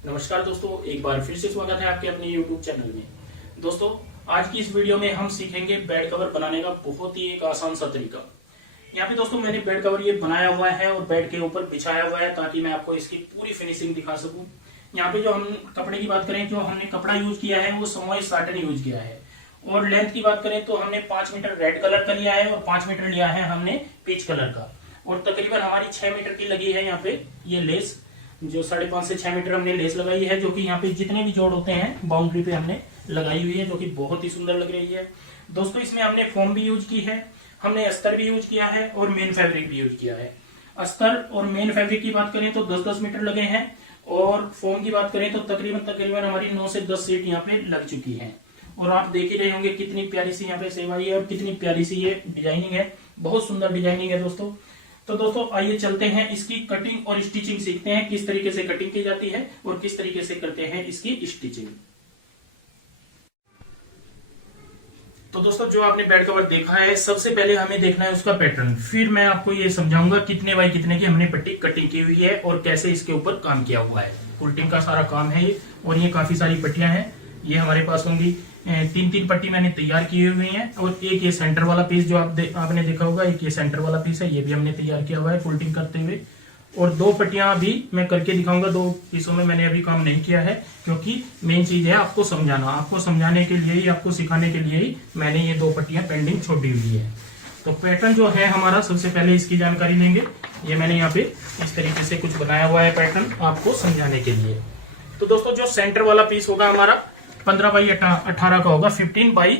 नमस्कार दोस्तों, एक बार फिर से स्वागत है आपके अपने YouTube चैनल में। दोस्तों, आज की इस वीडियो में हम सीखेंगे बेड कवर बनाने का बहुत ही एक आसान सा तरीका। यहाँ पे दोस्तों मैंने बेड कवर ये बनाया हुआ है और बेड के ऊपर बिछाया हुआ है ताकि मैं आपको इसकी पूरी फिनिशिंग दिखा सकूं। यहाँ पे जो हम कपड़े की बात करें, जो हमने कपड़ा यूज किया है वो समोई साटन यूज किया है। और लेंथ की बात करें तो हमने 5 मीटर रेड कलर का लिया है और 5 मीटर लिया है हमने पीच कलर का। और तकरीबन हमारी 6 मीटर की लगी है यहाँ पे ये लेस, जो 5.5 से 6 मीटर हमने लेस लगाई है, जो कि यहाँ पे जितने भी जोड़ होते हैं बाउंड्री पे हमने लगाई हुई है, जो कि बहुत ही सुंदर लग रही है। दोस्तों इसमें हमने फोम भी यूज की है, हमने अस्तर भी यूज किया है और मेन फैब्रिक भी यूज किया है। अस्तर और मेन फैब्रिक की बात करें तो 10-10 मीटर लगे हैं और फोम की बात करें तो तकरीबन हमारी 9 से 10 सीट यहाँ पे लग चुकी है। और आप देख ही रहे होंगे कितनी प्यारी सी यहाँ पे सेवाई है और कितनी प्यारी सी ये डिजाइनिंग है, बहुत सुंदर डिजाइनिंग है दोस्तों। तो दोस्तों आइए चलते हैं इसकी कटिंग और स्टिचिंग सीखते हैं, किस तरीके से कटिंग की जाती है और किस तरीके से करते हैं इसकी स्टिचिंग। तो दोस्तों जो आपने बेड कवर देखा है, सबसे पहले हमें देखना है उसका पैटर्न, फिर मैं आपको ये समझाऊंगा कितने बाय कितने की हमने पट्टी कटिंग की हुई है और कैसे इसके ऊपर काम किया हुआ है। फुलटिंग का सारा काम है ये, और ये काफी सारी पट्टियां हैं। ये हमारे पास होंगी 3-3 पट्टी मैंने तैयार की हुई है और एक ये सेंटर वाला पीस जो आपने देखा होगा, एक ये सेंटर वाला पीस है, ये भी हमने तैयार किया हुआ है फुलटिंग करते हुए। और 2 पट्टियां अभी मैं करके दिखाऊंगा, 2 पीसों में मैंने अभी काम नहीं किया है क्योंकि मेन चीज है आपको समझाना, आपको समझाने के लिए ही, आपको सिखाने के लिए ही मैंने ये 2 पट्टियां पेंडिंग छोड़ी हुई है। तो पैटर्न जो है हमारा, सबसे पहले इसकी जानकारी लेंगे। ये मैंने यहाँ पे इस तरीके से कुछ बनाया हुआ है पैटर्न आपको समझाने के लिए। तो दोस्तों जो सेंटर वाला पीस होगा हमारा 15 बाई 18 का होगा, 15 बाई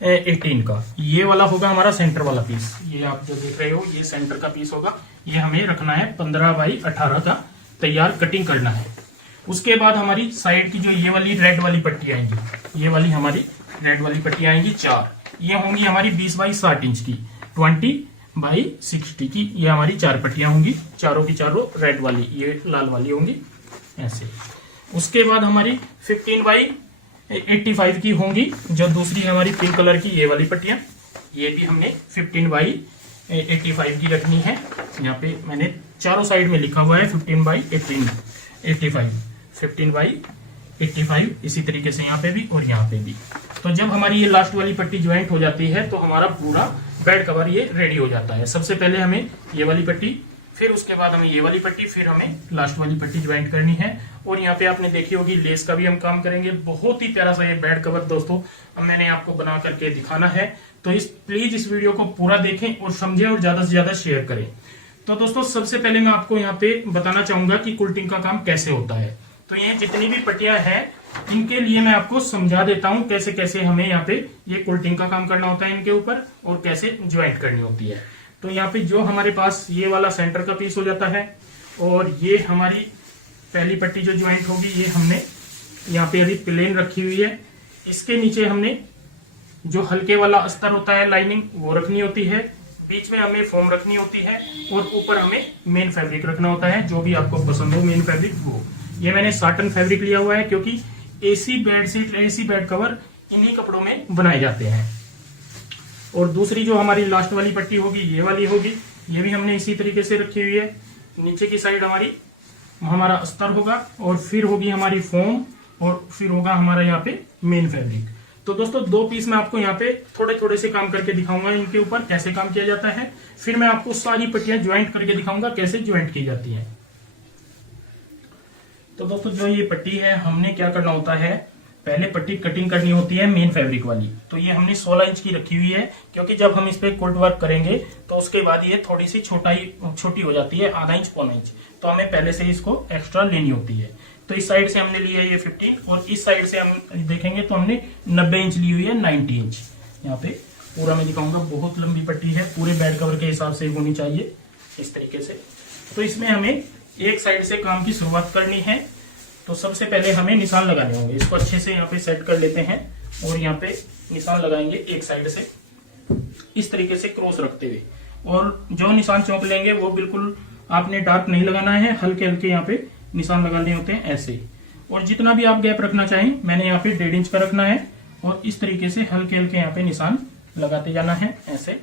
18 का ये वाला होगा हमारा सेंटर वाला पीस। ये आप जो देख रहे हो ये सेंटर का पीस होगा, ये हमें रखना है 15 बाई 18 का, तैयार कटिंग करना है। उसके बाद हमारी साइड की जो ये वाली रेड वाली पट्टी आएंगी, ये वाली हमारी रेड वाली पट्टी आएंगी 4, ये होंगी हमारी 20 बाई 60 इंच की, 20 बाई 60 की ये हमारी 4 पट्टियां होंगी, चारों की चारों रेड वाली, ये लाल वाली होंगी ऐसे। उसके बाद हमारी 15 बाई 85 की होंगी, जो दूसरी है हमारी पिंक कलर की ये वाली पट्टियां, ये भी हमने 15 बाई 85 की रखनी है। यहाँ पे मैंने चारों साइड में लिखा हुआ है 15 बाई 85, 15 बाई 85, इसी तरीके से यहाँ पे भी और यहाँ पे भी। तो जब हमारी ये लास्ट वाली पट्टी ज्वाइंट हो जाती है तो हमारा पूरा बेड कवर ये रेडी हो जाता है। सबसे पहले हमें ये वाली पट्टी, फिर उसके बाद हमें ये वाली पट्टी, फिर हमें लास्ट वाली पट्टी ज्वाइंट करनी है। और यहाँ पे आपने देखी होगी लेस का भी हम काम करेंगे। बहुत ही प्यारा सा ये बेड कवर दोस्तों मैंने आपको बना करके दिखाना है, तो प्लीज इस वीडियो को पूरा देखें और समझें और ज्यादा से ज्यादा शेयर करें। तो दोस्तों सबसे पहले मैं आपको यहाँ पे बताना चाहूंगा कि कुल्टिंग का काम कैसे होता है। तो ये जितनी भी पट्टियां हैं इनके लिए मैं आपको समझा देता हूँ कैसे कैसे हमें यहाँ पे ये कुल्टिंग का काम करना होता है इनके ऊपर, और कैसे ज्वाइंट करनी होती है। तो यहाँ पे जो हमारे पास ये वाला सेंटर का पीस हो जाता है और ये हमारी पहली पट्टी जो ज्वाइंट होगी, ये हमने यहाँ पे अभी प्लेन रखी हुई है। इसके नीचे हमने जो हल्के वाला अस्तर होता है लाइनिंग, वो रखनी होती है। बीच में हमें फोम रखनी होती है और ऊपर हमें मेन फैब्रिक रखना होता है, जो भी आपको पसंद हो मेन फैब्रिक वो। ये मैंने साटन फैब्रिक लिया हुआ है क्योंकि AC bed sheet, AC bed cover इन्हीं कपड़ों में बनाए जाते हैं। और दूसरी जो हमारी लास्ट वाली पट्टी होगी ये वाली होगी, ये भी हमने इसी तरीके से रखी हुई है। नीचे की साइड हमारा अस्तर होगा और फिर होगी हमारी फोम और फिर होगा हमारा यहाँ पे मेन फैब्रिक। तो दोस्तों 2 पीस मैं आपको यहाँ पे थोड़े थोड़े से काम करके दिखाऊंगा, इनके ऊपर कैसे काम किया जाता है। फिर मैं आपको सारी पट्टियां ज्वाइंट करके दिखाऊंगा कैसे ज्वाइंट की जाती है। तो दोस्तों जो ये पट्टी है, हमने क्या करना होता है, पहले पट्टी कटिंग करनी होती है मेन फैब्रिक वाली। तो ये हमने 16 इंच की रखी हुई है क्योंकि जब हम इस पे कोट वर्क करेंगे तो उसके बाद ये थोड़ी सी छोटी हो जाती है, आधा इंच पौना इंच, तो हमें पहले से इसको एक्स्ट्रा लेनी होती है। तो इस साइड से हमने लिया है ये 15 और इस साइड से हम देखेंगे तो हमने 90 इंच ली हुई है, 90 इंच। यहाँ पे पूरा मैं दिखाऊंगा, बहुत लंबी पट्टी है, पूरे बेड कवर के हिसाब से होनी चाहिए इस तरीके से। तो इसमें हमें एक साइड से काम की शुरुआत करनी है। तो सबसे पहले हमें निशान लगाने होंगे, इसको अच्छे से यहाँ पे सेट कर लेते हैं और यहाँ पे निशान लगाएंगे एक साइड से इस तरीके से क्रॉस रखते हुए। और जो निशान चौंक लेंगे वो बिल्कुल आपने डार्क नहीं लगाना है, हल्के हल्के यहाँ पे निशान लगाने होते हैं ऐसे। और जितना भी आप गैप रखना चाहें, मैंने यहाँ पे 1.5 इंच का रखना है और इस तरीके से हल्के हल्के यहाँ पे निशान लगाते जाना है ऐसे।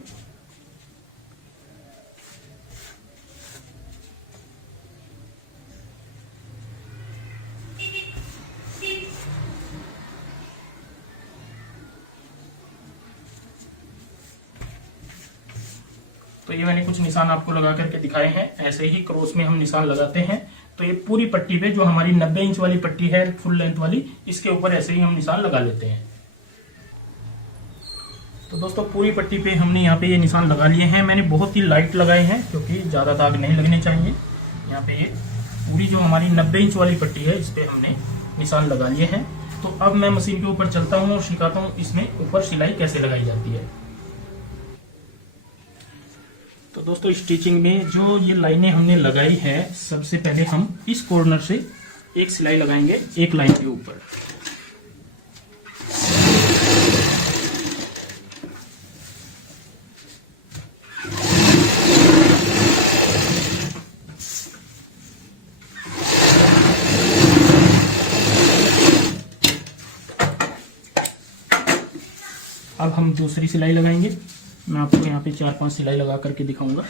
तो ये मैंने कुछ निशान आपको लगा करके दिखाए हैं। ऐसे ही क्रॉस में हम निशान लगाते हैं। तो ये पूरी पट्टी पे जो हमारी 90 इंच वाली पट्टी है फुल लेंथ वाली, इसके ऊपर ऐसे ही हम निशान लगा लेते हैं। तो दोस्तों पूरी पट्टी पे हमने यहाँ पे ये निशान लगा लिए हैं। मैंने बहुत ही लाइट लगाए हैं क्योंकि ज़्यादा दाग नहीं लगने चाहिए। यहाँ पे ये पूरी जो हमारी 90 इंच वाली पट्टी है इस पे हमने निशान लगा लिए हैं। तो अब मैं मशीन के ऊपर चलता हूँ और सिखाता हूँ इसमें ऊपर सिलाई कैसे लगाई जाती है। तो दोस्तों स्टिचिंग में जो ये लाइनें हमने लगाई है, सबसे पहले हम इस कॉर्नर से एक सिलाई लगाएंगे एक लाइन के ऊपर। अब हम दूसरी सिलाई लगाएंगे। मैं आपको यहाँ पे 4-5 सिलाई लगा करके दिखाऊंगा।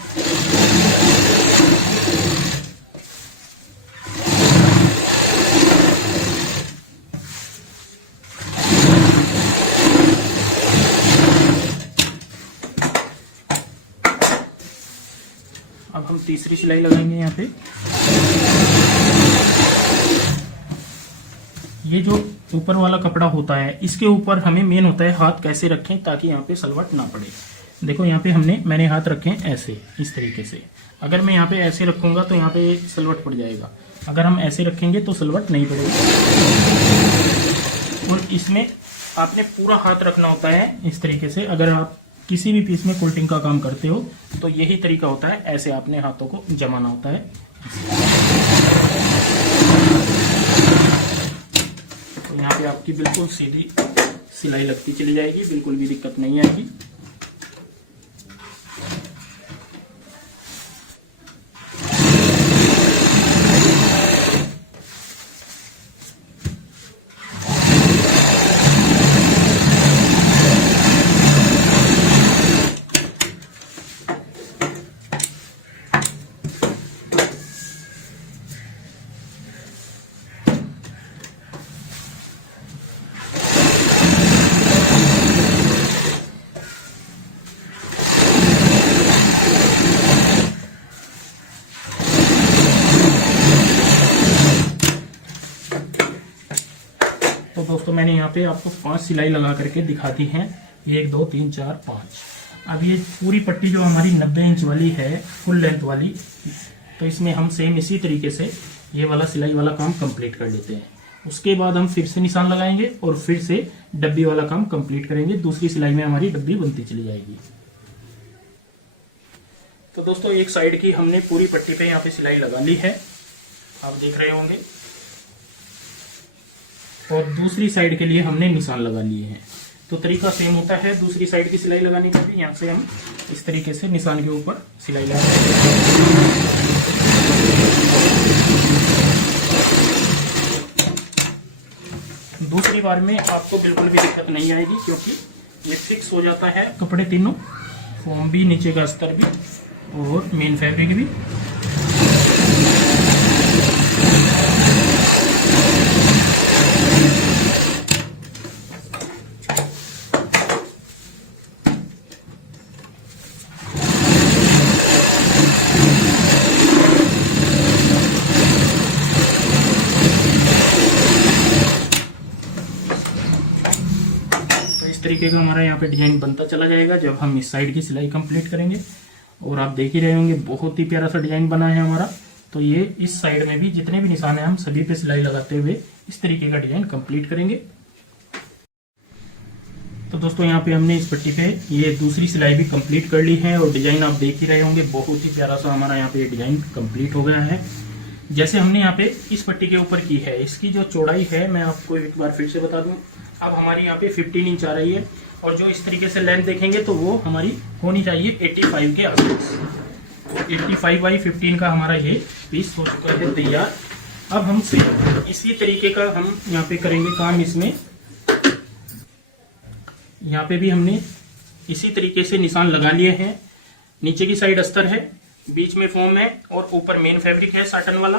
अब हम तीसरी सिलाई लगाएंगे यहाँ पे। ये जो ऊपर वाला कपड़ा होता है इसके ऊपर हमें मेन होता है हाथ कैसे रखें ताकि यहाँ पे सलवट ना पड़े। देखो यहाँ पे मैंने हाथ रखे ऐसे, इस तरीके से। अगर मैं यहाँ पे ऐसे रखूंगा तो यहाँ पे सलवट पड़ जाएगा। अगर हम ऐसे रखेंगे तो सलवट नहीं पड़ेगी। और इसमें आपने पूरा हाथ रखना होता है इस तरीके से। अगर आप किसी भी पीस में कोल्टिंग का काम करते हो तो यही तरीका होता है, ऐसे आपने हाथों को जमाना होता है। तो यहाँ पे आपकी बिल्कुल सीधी सिलाई लगती चली जाएगी, बिल्कुल भी दिक्कत नहीं आएगी। तो दोस्तों मैंने यहाँ पे आपको 5 सिलाई लगा करके दिखा दी हैं। 1 2 3 4 5। अब ये पूरी पट्टी जो हमारी 90 इंच वाली है फुल लेंथ वाली, तो इसमें हम सेम इसी तरीके से ये वाला सिलाई वाला काम कंप्लीट कर लेते हैं। उसके बाद हम फिर से निशान लगाएंगे और फिर से डब्बी वाला काम कंप्लीट करेंगे। दूसरी सिलाई में हमारी डब्बी बनती चली जाएगी। तो दोस्तों एक साइड की हमने पूरी पट्टी पे यहाँ पे सिलाई लगा ली है, आप देख रहे होंगे। और दूसरी साइड के लिए हमने निशान लगा लिए हैं। तो तरीका सेम होता है दूसरी साइड की सिलाई लगाने का भी। यहाँ से हम इस तरीके से निशान के ऊपर सिलाई लगाएंगे। दूसरी बार में आपको बिल्कुल भी दिक्कत नहीं आएगी क्योंकि ये फिक्स हो जाता है कपड़े तीनों, फॉर्म भी, नीचे का अस्तर भी और मेन फैब्रिक भी। तरीके का हमारा यहाँ पे डिजाइन बनता चला जाएगा जब हम इस साइड की सिलाई कंप्लीट करेंगे। और आप देख ही रहे होंगे बहुत ही प्यारा सा डिजाइन बना है हमारा। तो ये इस साइड में भी जितने भी निशान है हम सभी पे सिलाई लगाते हुए इस तरीके का डिजाइन कंप्लीट करेंगे। तो दोस्तों यहाँ पे हमने इस पट्टी पे ये दूसरी सिलाई भी कंप्लीट कर ली है और डिजाइन आप देख ही रहे होंगे बहुत ही प्यारा सा हमारा यहाँ पे डिजाइन कंप्लीट हो गया है। जैसे हमने यहाँ पे इस पट्टी के ऊपर की है, इसकी जो चौड़ाई है मैं आपको एक बार फिर से बता दूं। अब हमारी यहाँ पे 15 इंच आ रही है और जो इस तरीके से लेंथ देखेंगे तो वो हमारी होनी चाहिए 85 के आसपास। 85 बाई 15 का हमारा ये पीस हो चुका है तैयार। अब हम इसी तरीके का हम यहाँ पे करेंगे काम। इसमें यहाँ पे भी हमने इसी तरीके से निशान लगा लिए हैं। नीचे की साइड अस्तर है, बीच में फोम है और ऊपर मेन फैब्रिक है साटन वाला।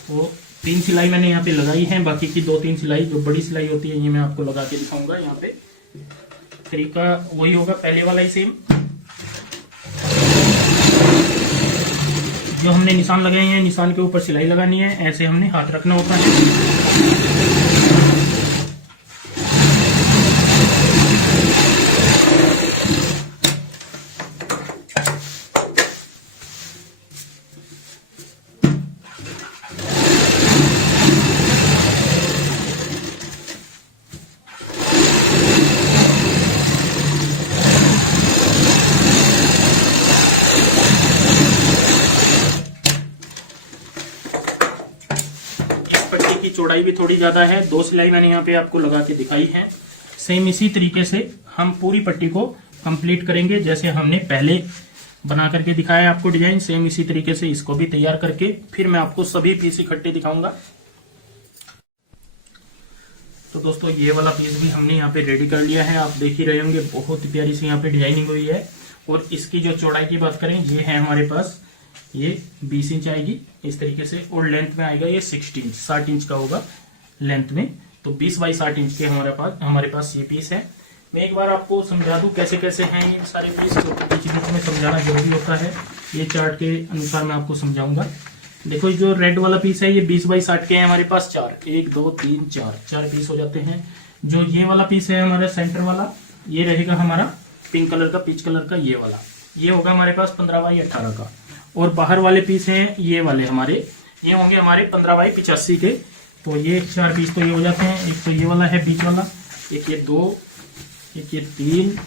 तो 3 सिलाई मैंने यहाँ पे लगाई है, बाकी की 2-3 सिलाई जो बड़ी सिलाई होती है ये मैं आपको लगा के दिखाऊंगा। यहाँ पे तरीका वही होगा, पहले वाला ही सेम। जो हमने निशान लगाए हैं, निशान के ऊपर सिलाई लगानी है, ऐसे हमने हाथ रखना होता है। पट्टी की चौड़ाई भी थोड़ी ज्यादा है, 2 सिलाई मैंने यहाँ पे आपको लगा के दिखाई है। सेम इसी तरीके से हम पूरी पट्टी को कंप्लीट करेंगे, जैसे हमने पहले बना करके दिखाया आपको डिजाइन, सेम इसी तरीके से इसको भी तैयार करके फिर मैं आपको सभी पीस इकट्ठे दिखाऊंगा। तो दोस्तों ये वाला पीस भी हमने यहाँ पे रेडी कर लिया है, आप देख ही रहे होंगे बहुत ही प्यारी सी यहाँ पे डिजाइनिंग हुई है। और इसकी जो चौड़ाई की बात करें, ये है हमारे पास, ये 20 इंच आएगी इस तरीके से, और लेंथ में आएगा ये 60 इंच का होगा लेंथ में। तो 20 बाई 60 इंच के हमारे पास ये पीस है। मैं एक बार आपको समझा दूं कैसे कैसे हैं ये सारे पीस, तो बीच बीच में समझाना जरूरी होता है, ये चार्ट के अनुसार मैं आपको समझाऊंगा। देखो जो रेड वाला पीस है ये 20 बाई 60 के हैं हमारे पास, 1 2 3 4 पीस हो जाते हैं। जो ये वाला पीस है हमारा सेंटर वाला, ये रहेगा हमारा पिंक कलर का, पीच कलर का, ये वाला, ये होगा हमारे पास 15 बाई 18 का। और बाहर वाले पीस हैं ये वाले हमारे, ये होंगे हमारे 15 बाई 85 के। तो ये 4 पीस तो ये हो जाते हैं। एक तो ये वाला है बीच वाला, एक ये 2, एक ये 3,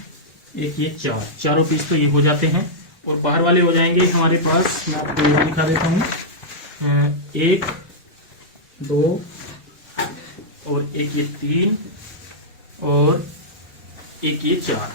एक ये 4, चारों पीस तो ये हो जाते हैं। और बाहर वाले हो जाएंगे हमारे पास, मैं आपको ये दिखा देता हूँ, 1 2 और एक ये 3 और एक ये 4,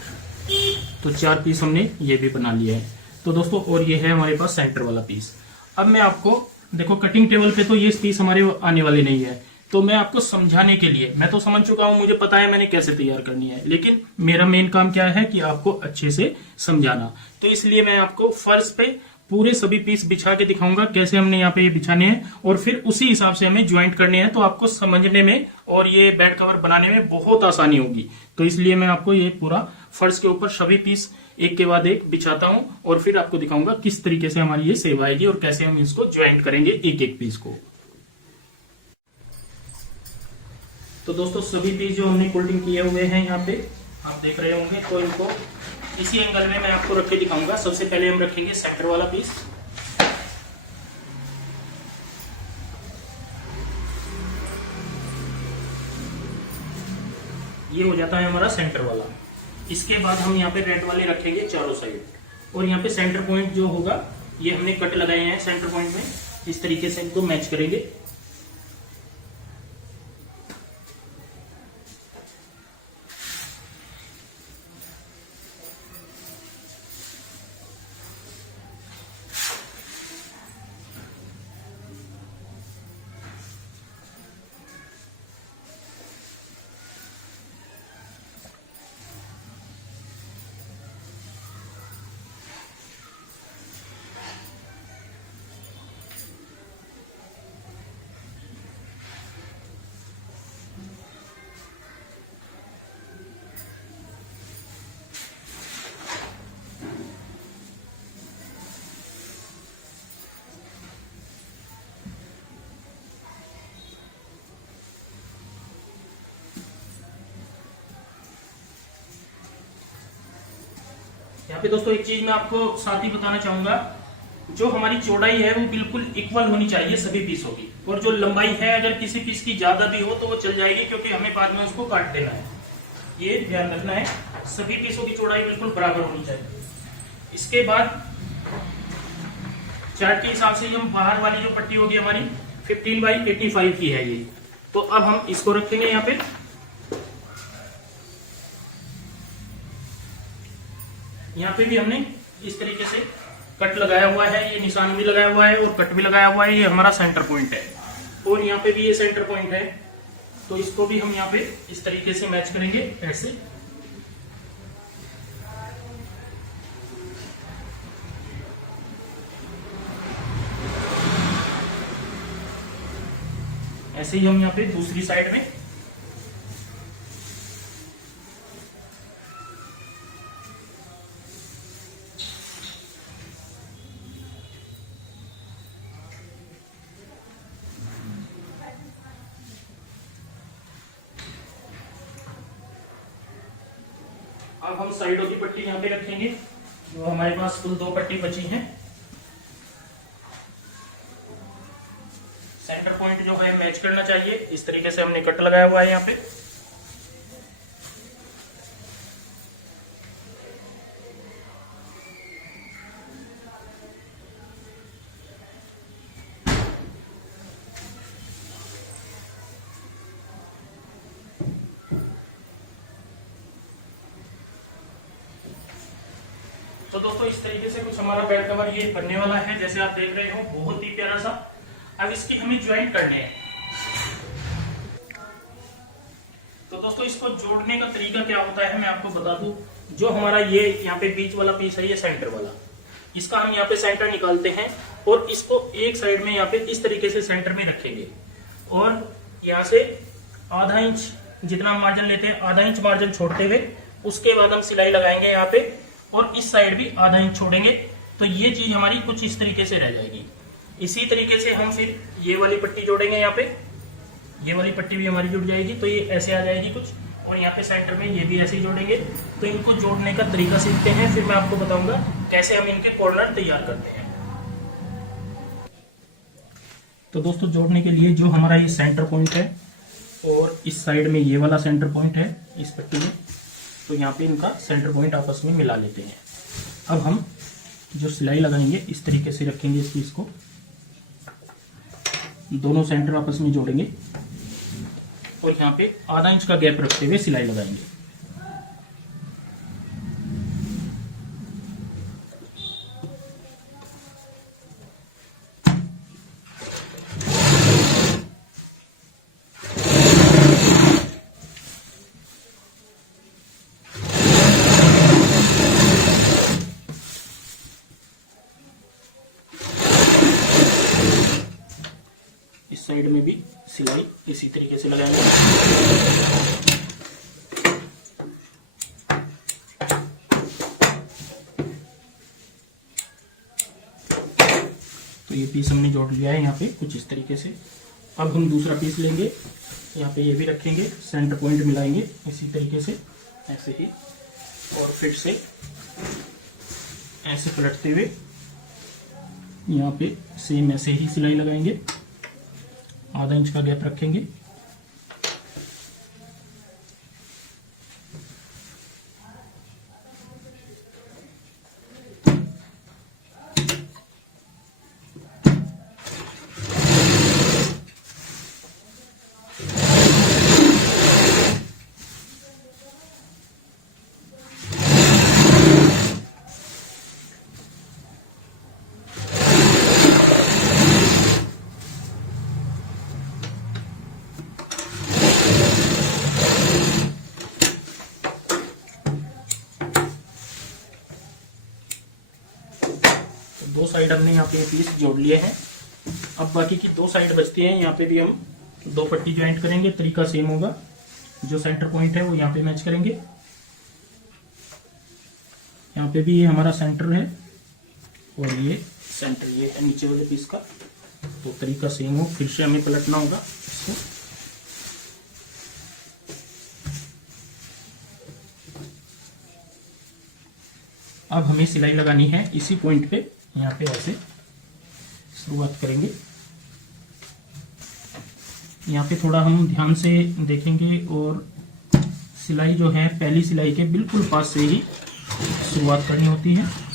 तो 4 पीस हमने ये भी बना लिया है। तो दोस्तों और ये है हमारे पास सेंटर वाला पीस। अब मैं आपको, देखो कटिंग टेबल पे तो ये पीस हमारे आने वाले नहीं है, तो मैं आपको समझाने के लिए, मैं तो समझ चुका हूं, मुझे पता है मैंने कैसे तैयार करनी है, लेकिन मेरा मेन काम क्या है कि आपको अच्छे से समझाना। तो इसलिए मैं आपको फर्श पे पूरे सभी पीस बिछा के दिखाऊंगा कैसे हमने यहाँ पे ये बिछाने हैं, और फिर उसी हिसाब से हमें ज्वाइंट करने हैं, तो आपको समझने में और ये बेड कवर बनाने में बहुत आसानी होगी। तो इसलिए मैं आपको ये पूरा फर्श के ऊपर सभी पीस एक के बाद एक बिछाता हूं, और फिर आपको दिखाऊंगा किस तरीके से हमारी ये सेव आएगी और कैसे हम इसको ज्वाइंट करेंगे एक एक पीस को। तो दोस्तों सभी पीस जो हमने फोल्डिंग किए हुए हैं यहाँ पे आप देख रहे होंगे, तो इनको इसी एंगल में मैं आपको रख के दिखाऊंगा। सबसे पहले हम रखेंगे सेंटर वाला पीस, ये हो जाता है हमारा सेंटर वाला। इसके बाद हम यहाँ पे रेड वाले रखेंगे चारों साइड, और यहाँ पे सेंटर पॉइंट जो होगा, ये हमने कट लगाए हैं सेंटर पॉइंट में, इस तरीके से इनको मैच करेंगे। यहाँ पे दोस्तों एक चीज मैं आपको साथ ही बताना चाहूंगा, जो हमारी चौड़ाई है वो बिल्कुल इक्वल होनी चाहिए सभी पीसों की, और जो लंबाई है अगर किसी पीस की ज्यादा भी हो तो वो चल जाएगी, क्योंकि हमें बाद में उसको काट देना है। ये ध्यान रखना है, सभी पीसों की चौड़ाई बिल्कुल बराबर होनी चाहिए। इसके बाद चार्ट के हिसाब से हम बाहर वाली जो पट्टी होगी हमारी 15 बाई 85 की है ये, तो अब हम इसको रखेंगे यहाँ पे। यहाँ पे भी हमने इस तरीके से कट लगाया हुआ है, ये निशान भी लगाया हुआ है और कट भी लगाया हुआ है, ये हमारा सेंटर पॉइंट है, और यहाँ पे भी ये सेंटर पॉइंट है। तो इसको भी हम यहाँ पे इस तरीके से मैच करेंगे, ऐसे। ऐसे ही हम यहाँ पे दूसरी साइड में अब हम साइडों की पट्टी यहाँ पे रखेंगे, जो हमारे पास कुल 2 पट्टी बची हैं। सेंटर पॉइंट जो है मैच करना चाहिए, इस तरीके से हमने कट लगाया हुआ है यहाँ पे। तो दोस्तों इस तरीके से कुछ हमारा बेड कवर ये बनने वाला है, जैसे आप देख रहे हो, बहुत ही प्यारा सा। अब इसकी हमें ज्वाइंट करने हैं। तो दोस्तों इसको जोड़ने का तरीका क्या होता है मैं आपको बता दूं। जो हमारा ये यहाँ पे बीच वाला पीस है, ये सेंटर वाला, इसका हम यहाँ पे सेंटर निकालते हैं और इसको एक साइड में यहाँ पे इस तरीके से सेंटर में रखेंगे और यहाँ से आधा इंच जितना मार्जिन लेते हैं, आधा इंच मार्जिन छोड़ते हुए उसके बाद हम सिलाई लगाएंगे यहाँ पे और इस साइड भी आधा इंच छोड़ेंगे। तो ये चीज हमारी कुछ इस तरीके से रह जाएगी। इसी तरीके से हम फिर ये वाली पट्टी जोड़ेंगे, यहाँ पे ये वाली पट्टी भी हमारी जुड़ जाएगी, तो ये ऐसे आ जाएगी कुछ, और यहाँ पे सेंटर में ये भी ऐसे ही जोड़ेंगे। तो इनको जोड़ने का तरीका सीखते हैं, फिर मैं आपको बताऊंगा कैसे हम इनके कॉर्नर तैयार करते हैं। तो दोस्तों जोड़ने के लिए जो हमारा ये सेंटर पॉइंट है और इस साइड में ये वाला सेंटर पॉइंट है इस पट्टी में, तो यहाँ पे इनका सेंटर पॉइंट आपस में मिला लेते हैं। अब हम जो सिलाई लगाएंगे इस तरीके से रखेंगे इस पीस को, दोनों सेंटर आपस में जोड़ेंगे और यहाँ पे आधा इंच का गैप रखते हुए सिलाई लगाएंगे। इस साइड में भी सिलाई इसी तरीके से लगाएंगे। तो ये पीस हमने जोड़ लिया है यहाँ पे कुछ इस तरीके से। अब हम दूसरा पीस लेंगे, यहाँ पे ये भी रखेंगे, सेंटर पॉइंट मिलाएंगे इसी तरीके से ऐसे ही, और फिर से ऐसे पलटते हुए यहाँ पे सेम ऐसे ही सिलाई लगाएंगे, आधा इंच का गैप रखेंगे। दो साइड हमने यहाँ पे पीस जोड़ लिए हैं। अब बाकी की 2 साइड बचती हैं, यहाँ पे भी हम 2 पट्टी ज्वाइंट करेंगे। तरीका सेम होगा, जो सेंटर पॉइंट है वो यहाँ पे मैच करेंगे। यहाँ पे भी ये हमारा सेंटर है और ये सेंटर ये है नीचे वाले पीस का, तो तरीका सेम हो। फिर से हमें पलटना होगा इसको। अब हमें सिलाई लगानी है इसी पॉइंट पे, यहाँ पे ऐसे शुरुआत करेंगे। यहाँ पे थोड़ा हम ध्यान से देखेंगे और सिलाई जो है पहली सिलाई के बिल्कुल पास से ही शुरुआत करनी होती है।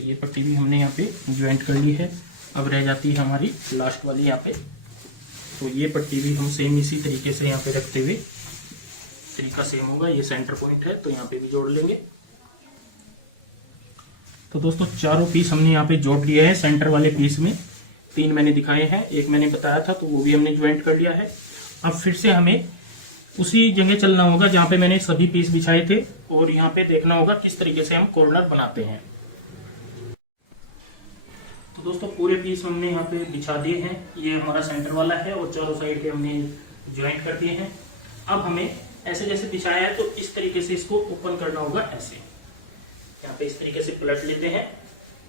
ये पट्टी भी हमने यहाँ पे ज्वाइंट कर ली है। अब रह जाती है हमारी लास्ट वाली यहाँ पे, तो ये पट्टी भी हम सेम इसी तरीके से यहाँ पे रखते हुए, तरीका सेम होगा। ये सेंटर पॉइंट है तो यहाँ पे भी जोड़ लेंगे। तो दोस्तों चारों पीस हमने यहाँ पे जोड़ लिए हैं। सेंटर वाले पीस में 3 मैंने दिखाए हैं, 1 मैंने बताया था तो वो भी हमने ज्वाइंट कर लिया है। अब फिर से हमें उसी जगह चलना होगा जहाँ पे मैंने सभी पीस बिछाए थे और यहाँ पे देखना होगा किस तरीके से हम कॉर्नर बनाते हैं। तो दोस्तों पूरे पीस हमने यहाँ पे बिछा दिए हैं। ये हमारा सेंटर वाला है और चारों साइड के हमने ज्वाइंट कर दिए हैं। अब हमें ऐसे जैसे बिछाया है तो इस तरीके से इसको ओपन करना होगा। ऐसे यहाँ पे इस तरीके से पलट लेते हैं।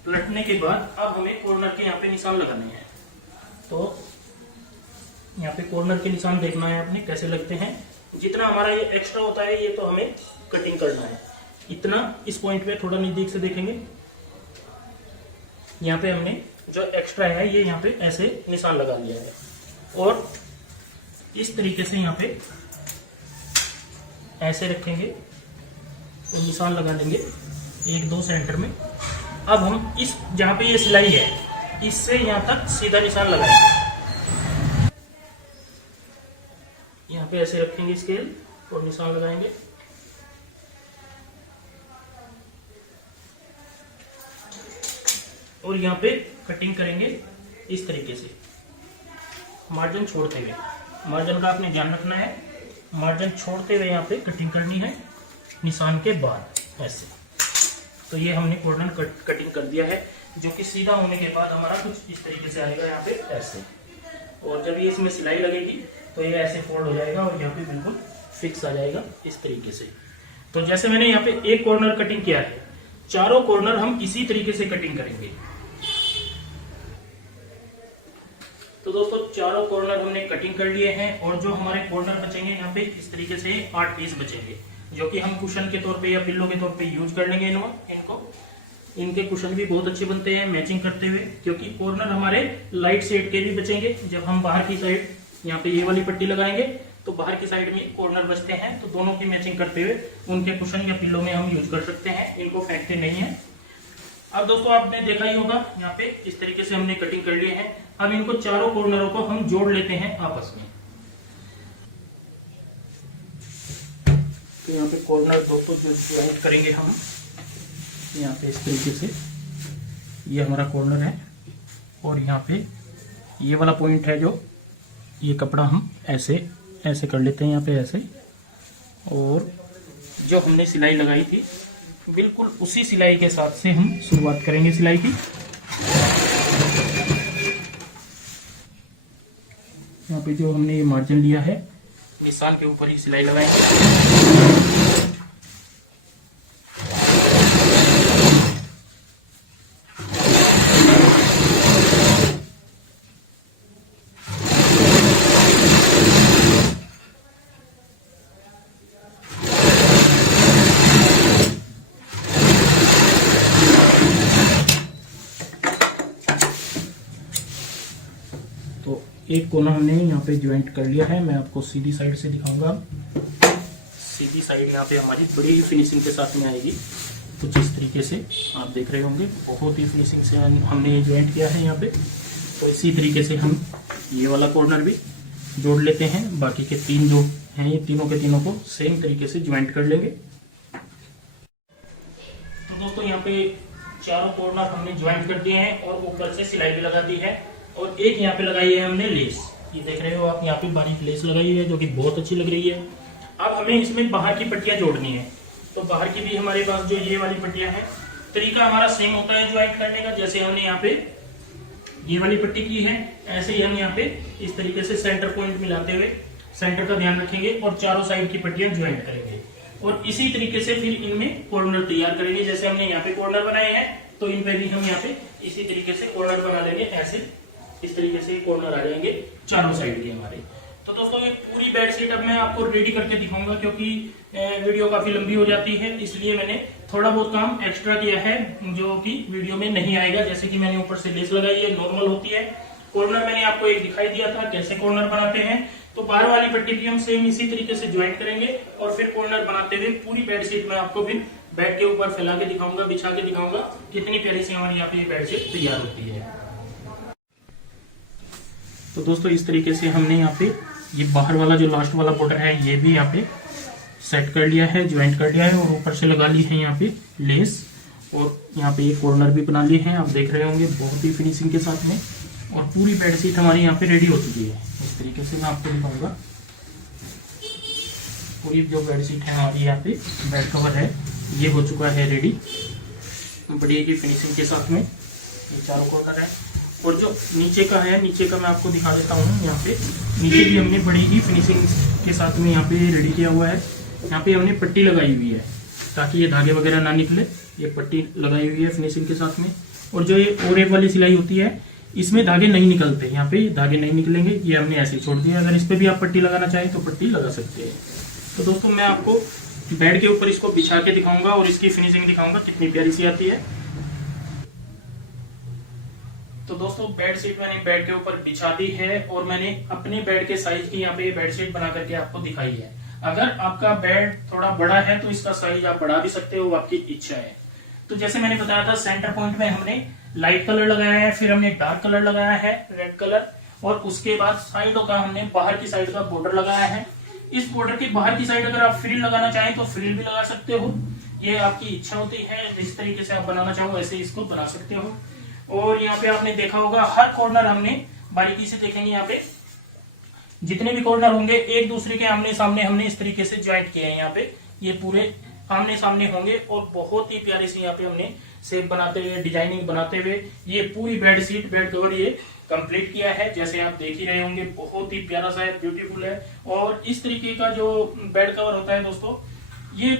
पलटने के बाद अब हमें कॉर्नर के यहाँ पे निशान लगाने हैं। तो यहाँ पे कॉर्नर के निशान देखना है आपने कैसे लगते हैं। जितना हमारा ये एक्स्ट्रा होता है ये तो हमें कटिंग करना है। इतना इस पॉइंट पे थोड़ा नजदीक से देखेंगे, यहाँ पे हमने जो एक्स्ट्रा है ये यहाँ पे ऐसे निशान लगा लिया है और इस तरीके से यहाँ पे ऐसे रखेंगे तो निशान लगा देंगे 1-2 सेंटर में। अब हम इस जहाँ पे ये सिलाई है इससे यहाँ तक सीधा निशान लगाएंगे। यहाँ पे ऐसे रखेंगे स्केल और निशान लगाएंगे। और यहाँ पे कटिंग करेंगे इस तरीके से, मार्जिन छोड़ते हुए। मार्जिन का आपने ध्यान रखना है, मार्जिन छोड़ते हुए यहाँ पे कटिंग करनी है निशान के बाद ऐसे। तो ये हमने कॉर्नर कटिंग कर दिया है, जो कि सीधा होने के बाद हमारा कुछ इस तरीके से आएगा यहाँ पे ऐसे। और जब ये इसमें सिलाई लगेगी तो ये ऐसे फोल्ड हो जाएगा और यहाँ पे बिल्कुल फिक्स आ जाएगा इस तरीके से। तो जैसे मैंने यहाँ पे एक कॉर्नर कटिंग किया है, चारों कॉर्नर हम इसी तरीके से कटिंग करेंगे। तो दोस्तों चारों कॉर्नर हमने कटिंग कर लिए हैं और जो हमारे कॉर्नर बचेंगे यहाँ पे इस तरीके से 8 पीस बचेंगे, जो कि हम कुशन के तौर पे या पिल्लो के तौर पे यूज कर लेंगे इनको। इनके कुशन भी बहुत अच्छे बनते हैं मैचिंग करते हुए, क्योंकि कॉर्नर हमारे लाइट शेड के भी बचेंगे। जब हम बाहर की साइड यहाँ पे ये वाली पट्टी लगाएंगे तो बाहर की साइड में कॉर्नर बचते हैं, तो दोनों की मैचिंग करते हुए उनके कुशन या पिल्लो में हम यूज कर सकते हैं। इनको फेंकते नहीं है। अब दोस्तों आपने देखा ही होगा यहाँ पे इस तरीके से हमने कटिंग कर लिए हैं। अब इनको चारों कॉर्नरों को हम जोड़ लेते हैं आपस में। तो यहाँ पे कॉर्नर दोस्तों जो ज्वाइंट करेंगे हम यहाँ पे इस तरीके से, ये हमारा कॉर्नर है और यहाँ पे ये वाला पॉइंट है, जो ये कपड़ा हम ऐसे ऐसे कर लेते हैं यहाँ पे ऐसे। और जो हमने सिलाई लगाई थी बिल्कुल उसी सिलाई के साथ से हम शुरुआत करेंगे सिलाई की। यहाँ पे जो हमने ये मार्जिन लिया है निशान के ऊपर ही सिलाई लगाएंगे। तो एक कोना हमने यहाँ पे ज्वाइंट कर लिया है। मैं आपको सीधी साइड से दिखाऊंगा। सीधी साइड यहाँ पे हमारी बड़ी ही फिनिशिंग के साथ में आएगी कुछ इस तरीके से, आप देख रहे होंगे। बहुत ही फिनिशिंग से हमने ये ज्वाइंट किया है यहाँ पे। तो इसी तरीके से हम ये वाला कॉर्नर भी जोड़ लेते हैं। बाकी के 3 जो हैं ये तीनों के तीनों को सेम तरीके से ज्वाइंट कर लेंगे। तो दोस्तों यहाँ पे चारों कॉर्नर हमने ज्वाइंट कर दिए हैं और ऊपर से सिलाई भी लगा दी है। और एक यहाँ पे लगाई है हमने लेस, ये देख रहे हो आप, यहाँ पे बारीक लेस लगाई है जो कि बहुत अच्छी लग रही है। अब हमें इसमें बाहर की पट्टियां जोड़नी है। तो बाहर की भी हमारे पास जो ये वाली पट्टियां हैं, तरीका हमारा सेम होता है ज्वाइंट करने का। जैसे हमने यहाँ पे ये वाली पट्टी की है, ऐसे ही हम यहाँ पे इस तरीके से सेंटर पॉइंट मिलाते हुए सेंटर का ध्यान रखेंगे और चारों साइड की पट्टियां ज्वाइंट करेंगे। और इसी तरीके से फिर इनमें कॉर्नर तैयार करेंगे। जैसे हमने यहाँ पे कॉर्नर बनाए हैं तो इन पे भी हम यहाँ पे इसी तरीके से कॉर्नर बना लेंगे। ऐसे इस तरीके से कॉर्नर आ जाएंगे चारों साइड के हमारे। तो दोस्तों ये पूरी बेडशीट अब मैं आपको रेडी करके दिखाऊंगा, क्योंकि वीडियो काफी लंबी हो जाती है, इसलिए मैंने थोड़ा बहुत काम एक्स्ट्रा किया है जो कि वीडियो में नहीं आएगा। जैसे कि मैंने ऊपर से लेस लगाई है, नॉर्मल होती है। कॉर्नर मैंने आपको एक दिखाई दिया था कैसे कॉर्नर बनाते हैं। तो बाहर वाली पट्टी भी हम सेम इसी तरीके से ज्वाइंट करेंगे और फिर कॉर्नर बनाते हुए पूरी बेडशीट में आपको फिर बेड के ऊपर फैला के दिखाऊंगा, बिछा के दिखाऊंगा कितनी प्यारी सी हमारी यहाँ पे ये बेडशीट तैयार होती है। तो दोस्तों इस तरीके से हमने यहाँ पे ये बाहर वाला जो लास्ट वाला बॉर्डर है ये भी यहाँ पे सेट कर लिया है, ज्वाइंट कर लिया है और ऊपर से लगा ली है यहाँ पे लेस। और यहाँ पे ये कॉर्नर भी बना लिए हैं, आप देख रहे होंगे बहुत ही फिनिशिंग के साथ में। और पूरी बेडशीट हमारी यहाँ पे रेडी हो चुकी है। इस तरीके से मैं आपको दिखाऊंगा। पूरी जो बेडशीट है हमारी यहाँ पे बेड कवर है ये हो चुका है रेडी, बढ़िया की फिनिशिंग के साथ में। ये चारों कॉर्नर है और जो नीचे का है, नीचे का मैं आपको दिखा देता हूँ। यहाँ पे नीचे भी हमने बड़ी ही फिनिशिंग के साथ में यहाँ पे रेडी किया हुआ है। यहाँ पे हमने पट्टी लगाई हुई है ताकि ये धागे वगैरह ना निकले। ये पट्टी लगाई हुई है फिनिशिंग के साथ में। और जो ये ओरेप वाली सिलाई होती है, इसमें धागे नहीं निकलते, यहाँ पे धागे नहीं निकलेंगे, ये हमने ऐसे ही छोड़ दिया। अगर इस पे भी आप पट्टी लगाना चाहें तो पट्टी लगा सकते हैं। तो दोस्तों मैं आपको बेड के ऊपर इसको बिछा के दिखाऊंगा और इसकी फिनिशिंग दिखाऊंगा कितनी प्यारी सी आती है। तो दोस्तों बेडशीट मैंने बेड के ऊपर बिछा दी है और मैंने अपने बेड के साइज की यहाँ पे बेडशीट बना करके आपको दिखाई है। अगर आपका बेड थोड़ा बड़ा है तो इसका साइज आप बढ़ा भी सकते हो, आपकी इच्छा है। तो जैसे मैंने बताया था, सेंटर पॉइंट में हमने लाइट कलर लगाया है, फिर हमने डार्क कलर लगाया है रेड कलर, और उसके बाद साइडों का हमने बाहर की साइड का बॉर्डर लगाया है। इस बॉर्डर के बाहर की साइड अगर आप फ्रिल लगाना चाहें तो फ्रिल भी लगा सकते हो, ये आपकी इच्छा होती है। जिस तरीके से आप बनाना चाहो वैसे इसको बना सकते हो। और यहाँ पे आपने देखा होगा हर कॉर्नर हमने बारीकी से देखेंगे, यहाँ पे जितने भी कॉर्नर होंगे एक दूसरे के आमने सामने हमने इस तरीके से ज्वाइंट किए हैं। यहाँ पे ये पूरे आमने सामने होंगे और बहुत ही प्यारे से यहाँ पे हमने शेप बनाते हुए, डिजाइनिंग बनाते हुए ये पूरी बेडशीट, बेड कवर ये कंप्लीट किया है। जैसे आप देख ही रहे होंगे, बहुत ही प्यारा सा है, ब्यूटीफुल है। और इस तरीके का जो बेड कवर होता है दोस्तों, ये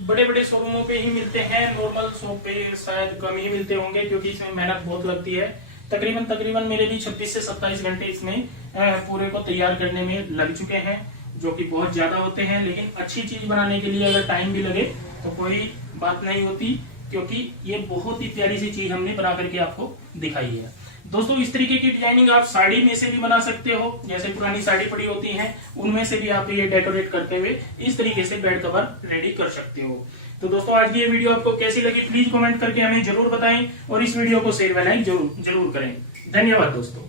बड़े बड़े शोरूमों पे ही मिलते हैं, नॉर्मल शॉप पे शायद कम ही मिलते होंगे, क्योंकि इसमें मेहनत बहुत लगती है। तकरीबन मेरे भी 26 से 27 घंटे इसमें पूरे को तैयार करने में लग चुके हैं, जो कि बहुत ज्यादा होते हैं। लेकिन अच्छी चीज बनाने के लिए अगर टाइम भी लगे तो कोई बात नहीं होती, क्योंकि ये बहुत ही प्यारी सी चीज हमने बना करके आपको दिखाई है। दोस्तों इस तरीके की डिजाइनिंग आप साड़ी में से भी बना सकते हो, जैसे पुरानी साड़ी पड़ी होती है उनमें से भी आप ये डेकोरेट करते हुए इस तरीके से बेड कवर रेडी कर सकते हो। तो दोस्तों आज की ये वीडियो आपको कैसी लगी प्लीज कमेंट करके हमें जरूर बताएं, और इस वीडियो को शेयर व लाइक जरूर करें। धन्यवाद दोस्तों।